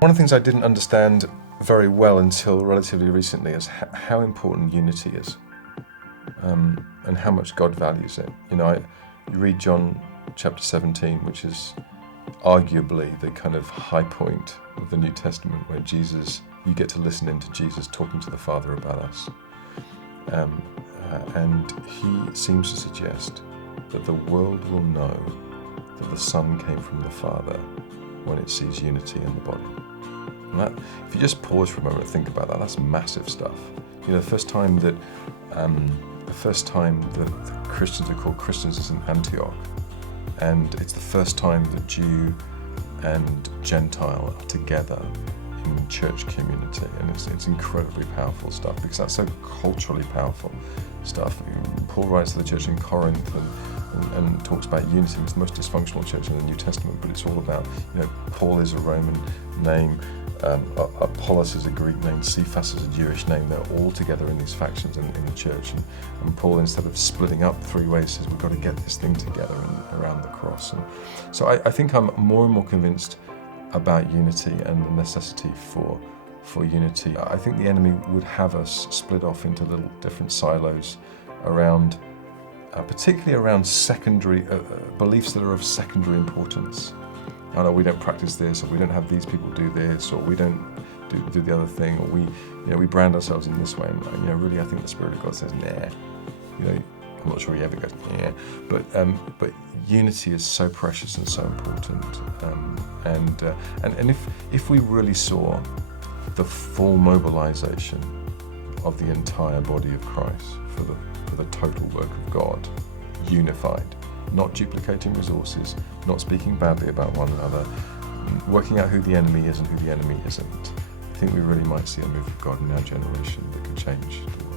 One of the things I didn't understand very well until relatively recently is how important unity is, and how much God values it. You read John chapter 17, which is arguably the kind of high point of the New Testament, where you get to listen into Jesus talking to the Father about us. And he seems to suggest that the world will know that the Son came from the Father when it sees unity in the body. And that, if you just pause for a moment and think about that, that's massive stuff. The first time that the Christians are called Christians is in Antioch, and it's the first time that Jew and Gentile are together in church community, and it's incredibly powerful stuff, because that's so culturally powerful stuff. Paul writes to the church in Corinth and talks about unity. It's the most dysfunctional church in the New Testament, but it's all about, Paul is a Roman name, Apollos is a Greek name, Cephas is a Jewish name. They're all together in these factions in the church, and Paul, instead of splitting up three ways, says we've got to get this thing together and around the cross. And so I think I'm more and more convinced about unity and the necessity for unity. I think the enemy would have us split off into little different silos around, particularly around secondary beliefs that are of secondary importance. I know we don't practice this, or we don't have these people do this, or we don't do the other thing, or we brand ourselves in this way. And really, I think the Spirit of God says, nah. I'm not sure he ever goes, yeah. But unity is so precious and so important. And if we really saw the full mobilization of the entire body of Christ for the total work of God, unified, not duplicating resources, not speaking badly about one another, working out who the enemy is and who the enemy isn't, I think we really might see a move of God in our generation that could change the world.